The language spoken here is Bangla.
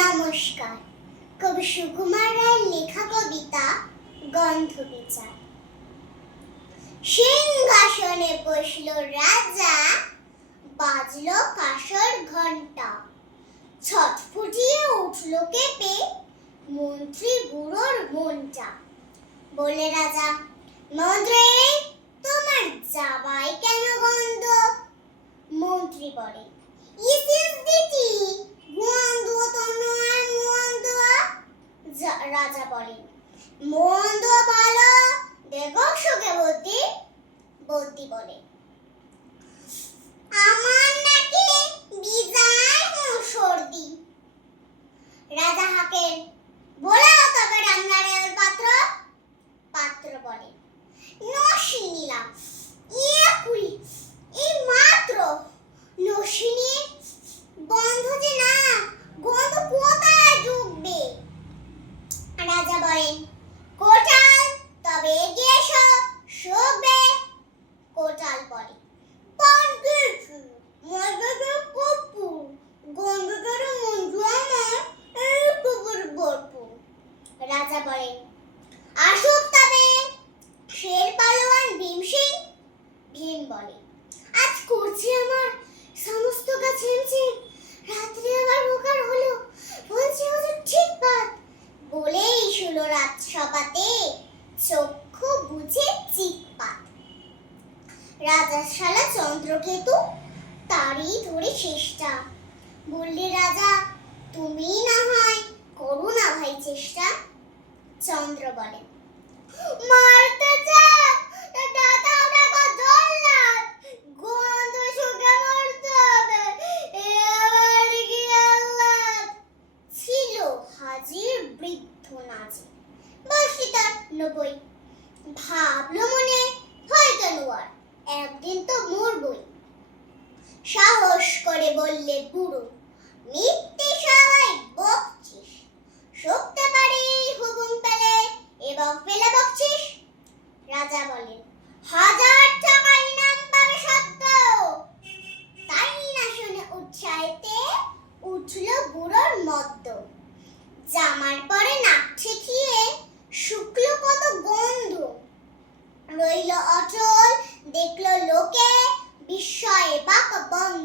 নমস্কার। কবি সুকুমার রায়ের লেখা কবিতা গন্ধবিচার। সিংহাসনে বসল রাজা, বাজলো কাঁসর ঘণ্টা। ছটফটিয়ে উঠল কেঁপে মন্ত্রী বুড়োর মনটা। বলে রাজা, মন্ত্রী তোমার জামাই কেন গন্ধ? মন্ত্রী বলে, ইস ইস দিটি গন্ধ তো নয় মন্দ। রাজা বলে, মন্দ ভালো দেখো সুখে বুদ্ধি। বুদ্ধি বলে, আমার নাকি বিজায় সর্দি। রাজা হাঁকেন, বলাও তবে রান্নার পাত্র। পাত্র বলে, নসি নিলাম কুড়ি এই মাত্র। নসিনী গন্ধ যে না, গন্ধ কোথায় ঢুকবে? রাজা বলেন, কোটাল তবে এগিয়ে এসো, শোবে। কোটাল বলে, রাজা বলেন, আসুক তবে শের পালোয়ান ভীম সিং। ভীম বলে, আজ করছে আমার সমস্ত কাজ হিমশিম। রাত্রে আমার বোকার হলো, বলছে হুজুর ঠিক বাত। বলেই শুলো রাত সপাতে, চক্ষু বুঝে চিৎপাত। রাজা শালা চন্দ্রকেতু, তারই ধরে শেষটা। বললে রাজা, তুমি না হয় করো না ভাই চেষ্টা। চন্দ্র বলে, মারতে চাও দাদা দেখো জল্লাদ, গন্ধ শুকে মরতে হবে এবার কি আহ্লাদ। ছিল হাজির বৃদ্ধ নাজে, বয়সী তার 90। ভাবলো মনে, হয় কেন আর একদিন তো মরবই। সাহস করে বললে বুড়ো, মিথ্যে সবাই বকছিস, শোকতে পারি হুকুম পেলে এবং পেলে বকছিস। রাজা বলেন, 1000 টাকা ইনাম পাবে সত্য। তাই না শুনে উৎসাহেতে উঠল বুড়োর মদ্য। জামার পরে নাক ঠেকিয়ে শুকলো কত গন্ধ। রইল অচল, দেখলো লোকে বিস্ময়ে বাক বন্ধ।